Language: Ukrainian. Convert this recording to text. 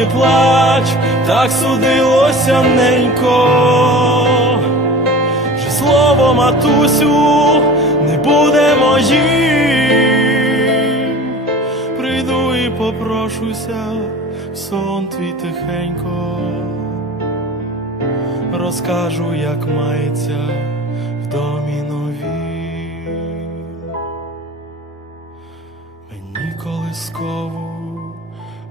не плач, так судилося ненько, що слово матусю не буде моїм, прийду і попрошуся, в сон твій тихенько, розкажу, як мається в домі нові, мені колисково